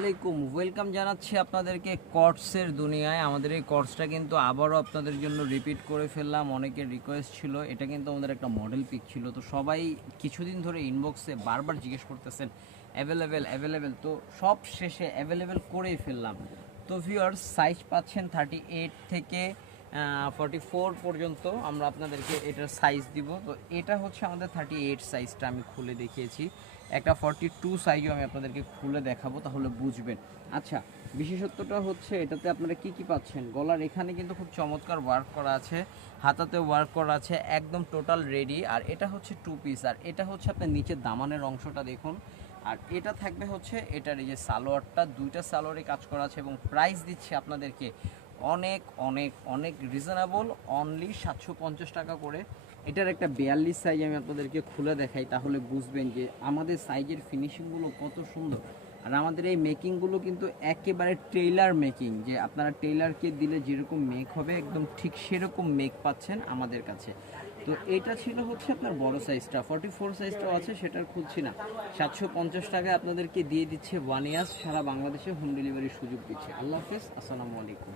আলাইকুম, ওয়েলকাম জানাচ্ছি আপনাদেরকে কর্ডসের দুনিয়ায়। আমাদের এই কর্ডসটা কিন্তু আবারও আপনাদের জন্য রিপিট করে ফেললাম। অনেকের রিকোয়েস্ট ছিল, এটা কিন্তু আমাদের একটা মডেল পিক ছিল। তো সবাই কিছুদিন ধরে ইনবক্সে বারবার জিজ্ঞেস করতেছেন অ্যাভেলেবেল অ্যাভেলেবেল, তো সব শেষে অ্যাভেলেবেল করেই ফেললাম। তো ভিউয়ার্স, সাইজ পাচ্ছেন 38 থেকে 44 পর্যন্ত আমরা আপনাদেরকে এটার সাইজ দিব। তো এটা হচ্ছে আমাদের 38 সাইজটা আমি খুলে দেখিয়েছি, একটা 42 সাইজও আমি আপনাদেরকে খুলে দেখাবো, তাহলে বুঝবেন। আচ্ছা, বিশেষত্বটা হচ্ছে এটাতে আপনারা কি কি পাচ্ছেন। গলার এখানে কিন্তু খুব চমৎকার ওয়ার্ক করা আছে, হাতাতে ওয়ার্ক করা আছে, একদম টোটাল রেডি। আর এটা হচ্ছে 2 পিস, আর এটা হচ্ছে আপনার নিচের দামানের অংশটা দেখুন। আর এটা থাকবে হচ্ছে এটার এই যে সালোয়ারটা, দুইটা সালোয়ারে কাজ করা আছে। এবং প্রাইস দিচ্ছে আপনাদেরকে অনেক অনেক অনেক রিজনেবল, অনলি 750 টাকা করে। এটার একটা 42 সাইজ আমি আপনাদেরকে খুলে দেখাই, তাহলে বুঝবেন যে আমাদের সাইজের ফিনিশিংগুলো কত সুন্দর। আর আমাদের এই মেকিংগুলো কিন্তু একেবারে টেইলার মেকিং, যে আপনারা টেইলারকে দিলে যেরকম মেক হবে একদম ঠিক সেরকম মেক পাচ্ছেন আমাদের কাছে। তো এটা ছিল হচ্ছে আপনার বড় সাইজটা, 44 সাইজটাও আছে, সেটার খুঁজছি না। 750 টাকায় আপনাদেরকে দিয়ে দিচ্ছে 1 ইয়ার, সারা বাংলাদেশে হোম ডেলিভারির সুযোগ দিচ্ছে। আল্লাহ হাফেজ, আসসালামু আলাইকুম।